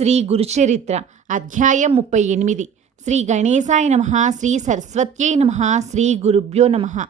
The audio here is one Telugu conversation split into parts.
శ్రీ గురుచరిత్ర అధ్యాయం ముప్పై ఎనిమిది. శ్రీ గణేశాయ నమ శ్రీ సరస్వత్యై నమ శ్రీ గురుభ్యో నమ.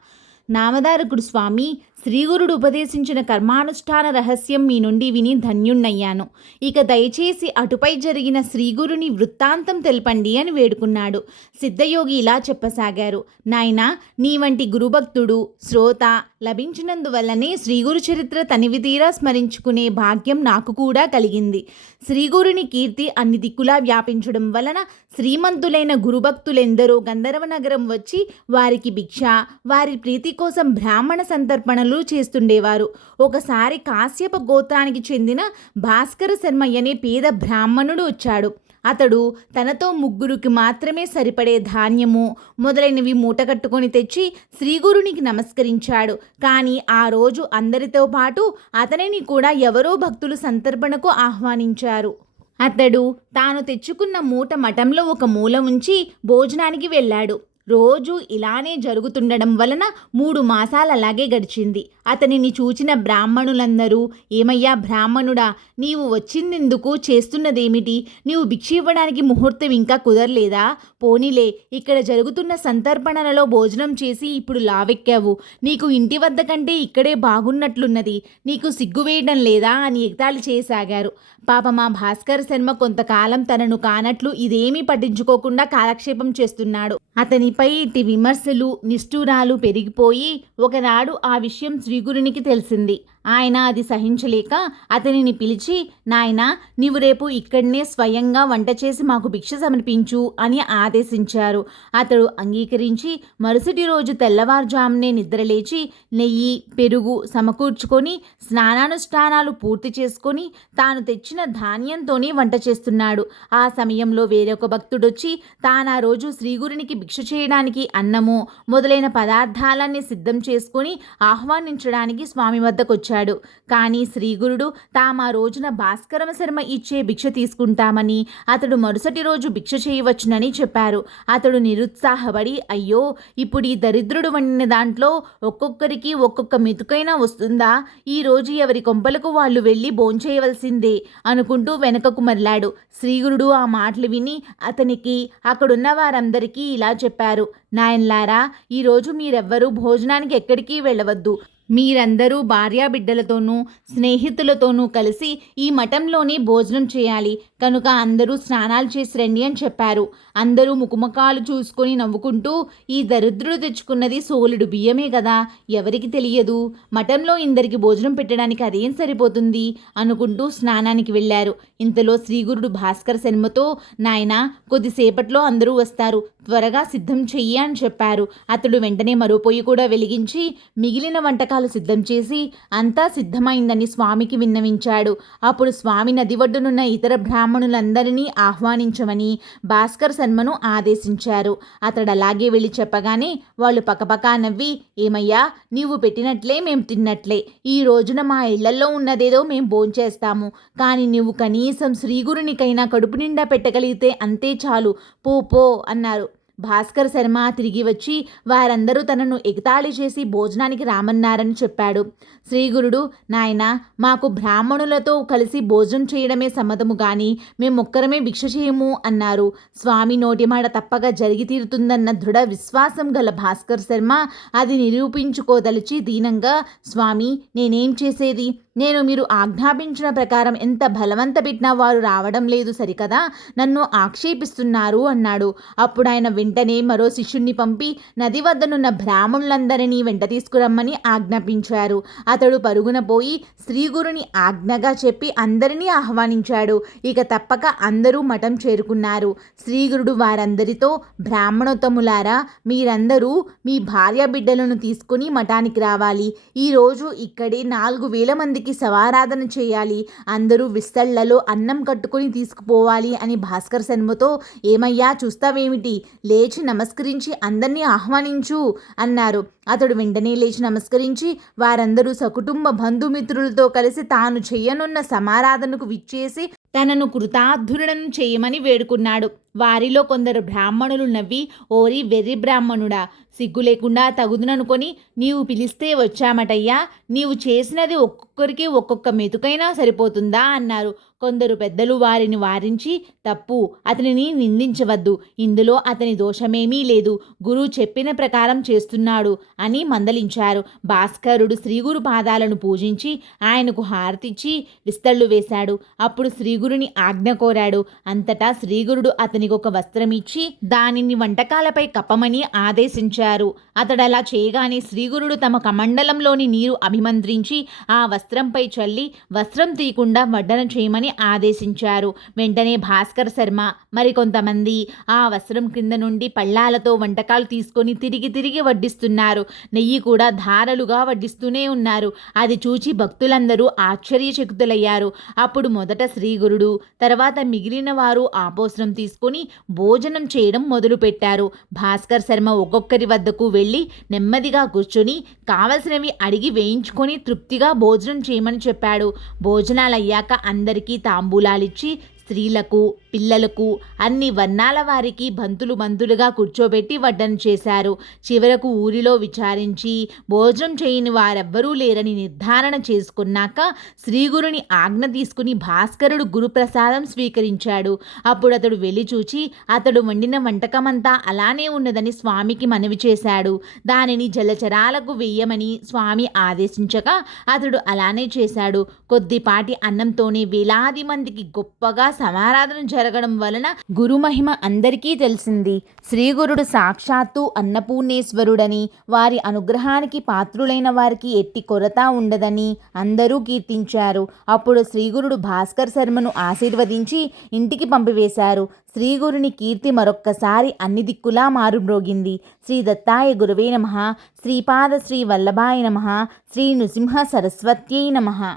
నామదారకుడు స్వామి శ్రీగురుడు ఉపదేశించిన కర్మానుష్ఠాన రహస్యం మీ నుండి విని ధన్యుణ్ణయ్యాను. ఇక దయచేసి అటుపై జరిగిన శ్రీగురుని వృత్తాంతం తెలపండి అని వేడుకున్నాడు. సిద్ధయోగి ఇలా చెప్పసాగారు. నాయనా నీ వంటి గురుభక్తుడు శ్రోత లభించినందువల్లనే శ్రీగురు చరిత్ర తనివితీరా స్మరించుకునే భాగ్యం నాకు కూడా కలిగింది. శ్రీగురుని కీర్తి అన్ని దిక్కులా వ్యాపించడం వలన శ్రీమంతులైన గురుభక్తులెందరో గంధర్వ నగరం వచ్చి వారికి భిక్ష వారి ప్రీతి కోసం బ్రాహ్మణ సంతర్పణలు చేస్తుండేవారు. ఒకసారి కాశ్యప గోత్రానికి చెందిన భాస్కర శర్మయ్యనే పేద బ్రాహ్మణుడు వచ్చాడు. అతడు తనతో ముగ్గురికి మాత్రమే సరిపడే ధాన్యము మొదలైనవి మూటకట్టుకొని తెచ్చి శ్రీగురునికి నమస్కరించాడు. కానీ ఆ రోజు అందరితో పాటు అతనిని కూడా ఎవరో భక్తులు సంతర్పణకు ఆహ్వానించారు. అతడు తాను తెచ్చుకున్న మూట మఠంలో ఒక మూల ఉంచి భోజనానికి వెళ్ళాడు. రోజు ఇలానే జరుగుతుండడం వలన మూడు మాసాలు అలాగే గడిచింది. అతనిని చూచిన బ్రాహ్మణులందరూ ఏమయ్యా బ్రాహ్మణుడా నీవు వచ్చిందెందుకు? చేస్తున్నదేమిటి? నీవు భిక్ష ఇవ్వడానికి ముహూర్తం ఇంకా కుదరలేదా? పోనీలే ఇక్కడ జరుగుతున్న సంతర్పణలలో భోజనం చేసి ఇప్పుడు లావెక్కావు. నీకు ఇంటి వద్ద కంటే ఇక్కడే బాగున్నట్లున్నది. నీకు సిగ్గు వేయడం లేదా? అని ఎగతాళి చేయసాగారు. పాప మా భాస్కర్ శర్మ కొంతకాలం తనను కానట్లు ఇదేమీ పట్టించుకోకుండా కాలక్షేపం చేస్తున్నాడు. అతని అతనిపై ఇట్టి విమర్శలు నిష్ఠూరాలు పెరిగిపోయి ఒకనాడు ఆ విషయం శ్రీగురునికి తెలిసింది. ఆయన అది సహించలేక అతనిని పిలిచి నాయనా నీవు రేపు ఇక్కడనే స్వయంగా వంట చేసి మాకు భిక్ష సమర్పించు అని ఆదేశించారు. అతడు అంగీకరించి మరుసటి రోజు తెల్లవారుజామునే నిద్రలేచి నెయ్యి పెరుగు సమకూర్చుకొని స్నానానుష్ఠానాలు పూర్తి చేసుకొని తాను తెచ్చిన ధాన్యంతోనే వంట చేస్తున్నాడు. ఆ సమయంలో వేరొక భక్తుడొచ్చి తాను ఆ రోజు శ్రీగురునికి భిక్ష చేయడానికి అన్నము మొదలైన పదార్థాలన్నీ సిద్ధం చేసుకొని ఆహ్వానించడానికి స్వామి వద్దకు వచ్చాడు కానీ శ్రీగురుడు తాము ఆ రోజున భాస్కరమ శర్మ ఇచ్చే భిక్ష తీసుకుంటామని అతడు మరుసటి రోజు భిక్ష చేయవచ్చునని చెప్పారు. అతడు నిరుత్సాహపడి అయ్యో ఇప్పుడు ఈ దరిద్రుడు వండిన దాంట్లో ఒక్కొక్కరికి ఒక్కొక్క మెతుకైనా వస్తుందా? ఈ రోజు ఎవరి కొంపలకు వాళ్ళు వెళ్ళి భోంచేయవలసిందే అనుకుంటూ వెనకకు మరలాడు శ్రీగురుడు ఆ మాటలు విని అతనికి అక్కడున్న వారందరికీ ఇలా చెప్పారు. నాయన్లారా ఈరోజు మీరెవ్వరూ భోజనానికి ఎక్కడికి వెళ్ళవద్దు. మీరందరూ భార్యాబిడ్డలతోనూ స్నేహితులతోనూ కలిసి ఈ మఠంలోనే భోజనం చేయాలి. కనుక అందరూ స్నానాలు చేసి రండి అని చెప్పారు. అందరూ ముఖముఖాలు చూసుకొని నవ్వుకుంటూ ఈ దరిద్రుడు తెచ్చుకున్నది సోలుడు బియ్యమే కదా ఎవరికి తెలియదు? మఠంలో ఇందరికి భోజనం పెట్టడానికి అదేం సరిపోతుంది? అనుకుంటూ స్నానానికి వెళ్ళారు. ఇంతలో శ్రీగురుడు భాస్కర్ శర్మతో నాయన కొద్దిసేపట్లో అందరూ వస్తారు. త్వరగా సిద్ధం చెయ్యి అని చెప్పారు. అతడు వెంటనే మరో పొయ్యి కూడా వెలిగించి మిగిలిన వంటకాలు సిద్ధం చేసి అంతా సిద్ధమైందని స్వామికి విన్నవించాడు. అప్పుడు స్వామి నది ఒడ్డునున్న ఇతర బ్రాహ్మణులందరినీ ఆహ్వానించమని భాస్కర్ శర్మను ఆదేశించారు. అతడు అలాగే వెళ్ళి చెప్పగానే వాళ్ళు పకపకా నవ్వి ఏమయ్యా నీవు పెట్టినట్లే మేం తిన్నట్లే. ఈ రోజున మా ఇళ్ళలో ఉన్నదేదో మేం భోంచేస్తాము. కానీ నువ్వు కనీసం శ్రీగురునికైనా కడుపు నిండా పెట్టగలిగితే అంతే చాలు. పో పో అన్నారు. భాస్కర్ శర్మ తిరిగి వచ్చి వారందరూ తనను ఎగతాళి చేసి భోజనానికి రామన్నారని చెప్పాడు. శ్రీగురుడు నాయన మాకు బ్రాహ్మణులతో కలిసి భోజనం చేయడమే సమ్మతము గాని మేమొక్కరమే భిక్ష చేయము అన్నారు. స్వామి నోటిమాట తప్పగా జరిగి తీరుతుందన్న దృఢ విశ్వాసం గల భాస్కర్ శర్మ అది నిరూపించుకోదలిచి దీనంగా స్వామి నేనేం చేసేది? నేను మీరు ఆజ్ఞాపించిన ప్రకారం ఎంత బలవంత పెట్టినా వారు రావడం లేదు సరికదా? నన్ను ఆక్షేపిస్తున్నారు అన్నాడు. అప్పుడు ఆయన వెంటనే మరో శిష్యుణ్ణి పంపి నది వద్దనున్న బ్రాహ్మణులందరినీ వెంట తీసుకురమ్మని ఆజ్ఞాపించారు. అతడు పరుగున పోయి శ్రీగురుని ఆజ్ఞగా చెప్పి అందరినీ ఆహ్వానించాడు. ఇక తప్పక అందరూ మఠం చేరుకున్నారు. శ్రీగురుడు వారందరితో బ్రాహ్మణోత్తములారా మీరందరూ మీ భార్య బిడ్డలను తీసుకుని మఠానికి రావాలి. ఈరోజు ఇక్కడే నాలుగు వేల మందికి సవారాధన చేయాలి. అందరూ విస్తళ్ళలో అన్నం కట్టుకుని తీసుకుపోవాలి అని భాస్కర్ శర్మతో ఏమయ్యా చూస్తావేమిటి? లేచి నమస్కరించి అందరినీ ఆహ్వానించు అన్నారు. అతడు వెంటనే లేచి నమస్కరించి వారందరూ సకుటుంబ బంధుమిత్రులతో కలిసి తాను చేయనున్న సమారాధనకు విచ్చేసి తనను కృతార్థులను చేయమని వేడుకున్నాడు. వారిలో కొందరు బ్రాహ్మణులు నవ్వి ఓరి వెర్రి బ్రాహ్మణుడా సిగ్గు లేకుండా తగుదుననుకొని నీవు పిలిస్తే వచ్చామటయ్యా నీవు చేసినది ఒక్కొక్కరికి ఒక్కొక్క మెతుకైనా సరిపోతుందా అన్నారు. కొందరు పెద్దలు వారిని వారించి తప్పు అతనిని నిందించవద్దు ఇందులో అతని దోషమేమీ లేదు గురువు చెప్పిన ప్రకారం చేస్తున్నాడు. అని మందలించారు. భాస్కరుడు శ్రీగురు పాదాలను పూజించి ఆయనకు హారతిచ్చి విస్తళ్ళు వేశాడు. అప్పుడు శ్రీగురుని ఆజ్ఞ కోరాడు. అంతటా శ్రీగురుడు అతనికి ఒక వస్త్రం ఇచ్చి దానిని వంటకాలపై కప్పమని ఆదేశించారు. అతడు అలా చేయగానే శ్రీగురుడు తమ కమండలంలోని నీరు అభిమంత్రించి ఆ వస్త్రంపై చల్లి వస్త్రం తీయకుండా వడ్డన చేయమని ఆదేశించారు. వెంటనే భాస్కర్ శర్మ మరికొంతమంది ఆ వస్త్రం కింద నుండి పళ్ళాలతో వంటకాలు తీసుకొని తిరిగి తిరిగి వడ్డిస్తున్నారు. నెయ్యి కూడా ధారలుగా వడ్డిస్తూనే ఉన్నారు. అది చూచి భక్తులందరూ ఆశ్చర్యచకితులయ్యారు. అప్పుడు మొదట శ్రీగురుడు తర్వాత మిగిలిన వారు ఆపోసనం తీసుకొని భోజనం చేయడం మొదలుపెట్టారు. భాస్కర్ శర్మ ఒక్కొక్కరి వద్దకు వెళ్ళి నెమ్మదిగా కూర్చొని కావలసినవి అడిగి వేయించుకొని తృప్తిగా భోజనం చేయమని చెప్పాడు. భోజనాలయ్యాక అందరికీ తాంబూలాలిచ్చి స్త్రీలకు పిల్లలకు అన్ని వర్ణాల వారికి బంతులు బంతులుగా కూర్చోబెట్టి వడ్డన చేశారు. చివరకు ఊరిలో విచారించి భోజనం చేయని వారెవ్వరూ లేరని నిర్ధారణ చేసుకున్నాక శ్రీగురుని ఆజ్ఞ తీసుకుని భాస్కరుడు గురుప్రసాదం స్వీకరించాడు. అప్పుడు అతడు వెళ్ళి చూచి అతడు వండిన వంటకమంతా అలానే ఉన్నదని స్వామికి మనవి చేశాడు. దానిని జలచరాలకు వేయమని స్వామి ఆదేశించగా అతడు అలానే చేశాడు. కొద్దిపాటి అన్నంతోనే వేలాది మందికి గొప్పగా సమారాధన జరగడం వలన గురు మహిమ అందరికీ తెలిసింది. శ్రీగురుడు సాక్షాత్తు అన్నపూర్ణేశ్వరుడని వారి అనుగ్రహానికి పాత్రులైన వారికి ఎట్టి కొరత ఉండదని అందరూ కీర్తించారు. అప్పుడు శ్రీగురుడు భాస్కర్ శర్మను ఆశీర్వదించి ఇంటికి పంపివేశారు. శ్రీగురుని కీర్తి మరొక్కసారి అన్ని దిక్కులా మారుమ్రోగింది. శ్రీ దత్తాయ గురువే నమ. శ్రీపాద శ్రీ వల్లభాయ నమ. శ్రీ నృసింహ సరస్వత్యై నమ.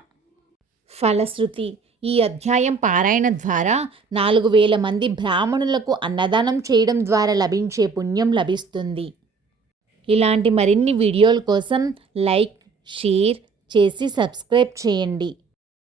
ఫలశ్రుతి ఈ అధ్యాయం పారాయణ ద్వారా నాలుగు వేల మంది బ్రాహ్మణులకు అన్నదానం చేయడం ద్వారా లభించే పుణ్యం లభిస్తుంది. ఇలాంటి మరిన్ని వీడియోల కోసం లైక్ షేర్ చేసి సబ్స్క్రైబ్ చేయండి.